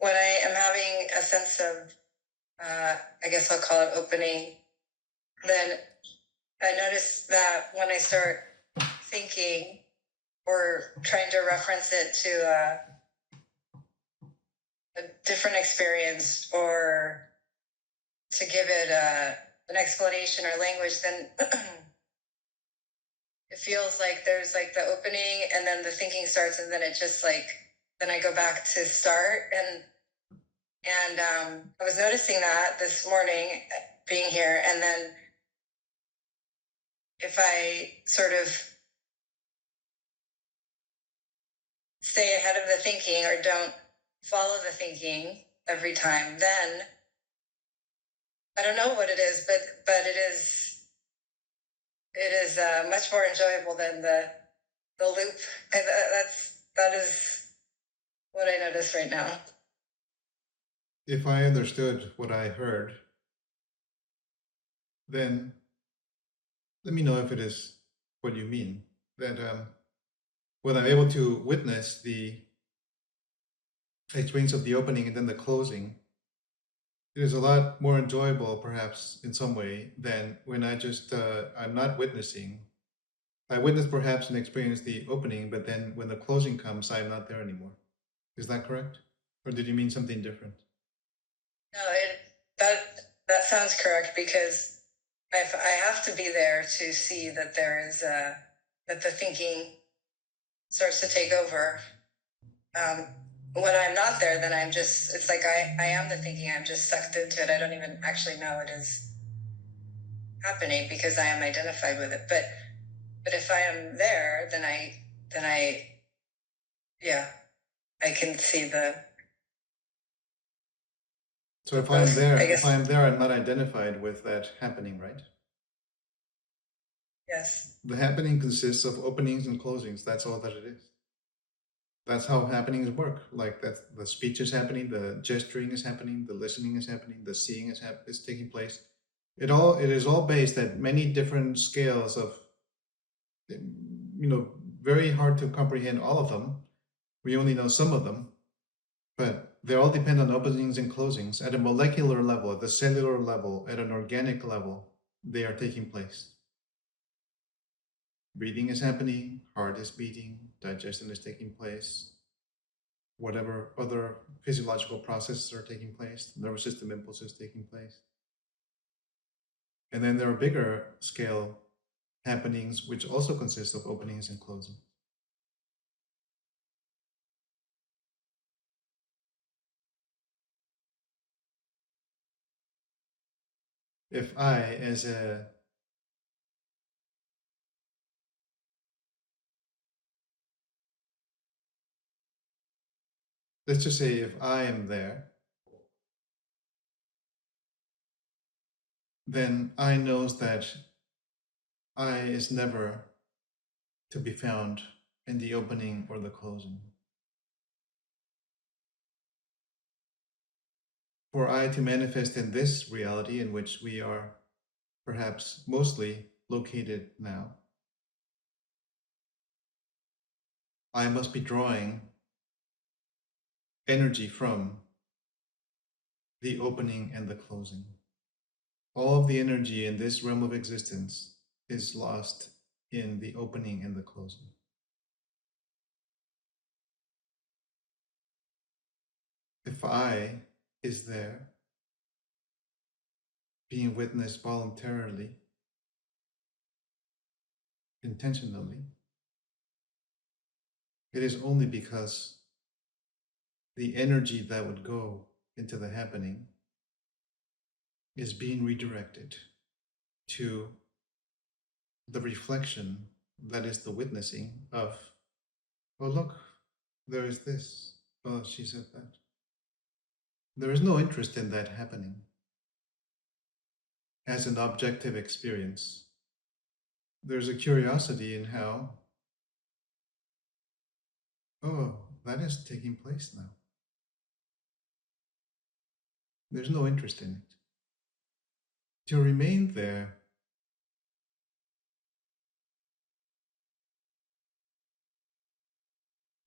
when I am having a sense of, I guess I'll call it opening, then I notice that when I start thinking or trying to reference it to a different experience or to give it an explanation or language, then it feels like there's like the opening and then the thinking starts, and then it just like, then I go back to start. And I was noticing that this morning being here, and then if I sort of stay ahead of the thinking or don't follow the thinking every time, then I don't know what it is, but it is much more enjoyable than the loop. And that is what I notice right now. If I understood what I heard, then let me know if it is what you mean. That when I'm able to witness the experience of the opening and then the closing, it is a lot more enjoyable, perhaps in some way, than when I just I'm not witnessing. I witness perhaps and experience the opening, but then when the closing comes, I'm not there anymore. Is that correct, or did you mean something different? No, that sounds correct, because I have to be there to see that there is that the thinking starts to take over. When I'm not there, then I'm just, it's like I am the thinking. I'm just sucked into it. I don't even actually know it is happening because I am identified with it. But if I am there, then I yeah, I can see the. So if I'm there, I'm not identified with that happening, right? Yes. The happening consists of openings and closings. That's all that it is. That's how happenings work. Like that, the speech is happening, the gesturing is happening, the listening is happening, the seeing is taking place. It is all based at many different scales of, very hard to comprehend all of them. We only know some of them, but they all depend on openings and closings at a molecular level, at the cellular level, at an organic level. They are taking place. Breathing is happening, heart is beating, digestion is taking place, whatever other physiological processes are taking place, nervous system impulses taking place. And then there are bigger scale happenings, which also consist of openings and closings. If I, as a let's just say if I am there, then I knows that I is never to be found in the opening or the closing. For I to manifest in this reality in which we are perhaps mostly located now, I must be drawing energy from the opening and the closing. All of the energy in this realm of existence is lost in the opening and the closing. If I is there, being witnessed voluntarily, intentionally, it is only because the energy that would go into the happening is being redirected to the reflection that is the witnessing of, oh, look, there is this. Oh, she said that. There is no interest in that happening as an objective experience. There's a curiosity in how, oh, that is taking place now. There's no interest in it. To remain there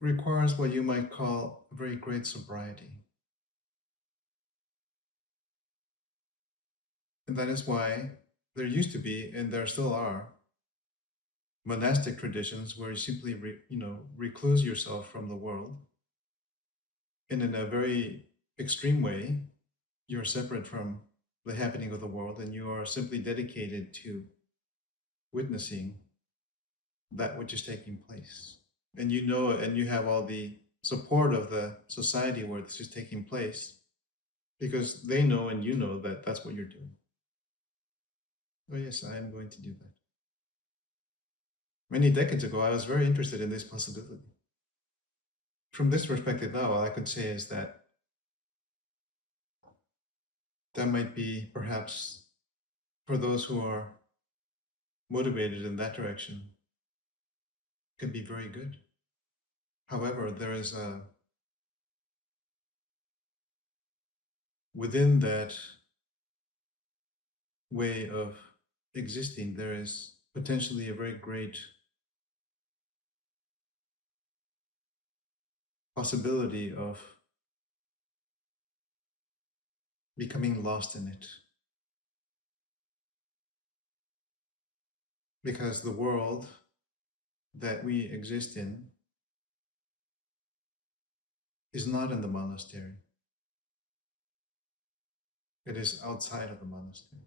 requires what you might call very great sobriety. And that is why there used to be, and there still are, monastic traditions where you simply, recluse yourself from the world. And in a very extreme way, you're separate from the happening of the world and you are simply dedicated to witnessing that which is taking place. And you know it, and you have all the support of the society where this is taking place because they know and you know that that's what you're doing. Oh, yes, I am going to do that. Many decades ago, I was very interested in this possibility. From this perspective now, all I could say is that that might be perhaps for those who are motivated in that direction, could be very good. However, there is a within that way of existing, there is potentially a very great possibility of becoming lost in it. Because the world that we exist in is not in the monastery. It is outside of the monastery.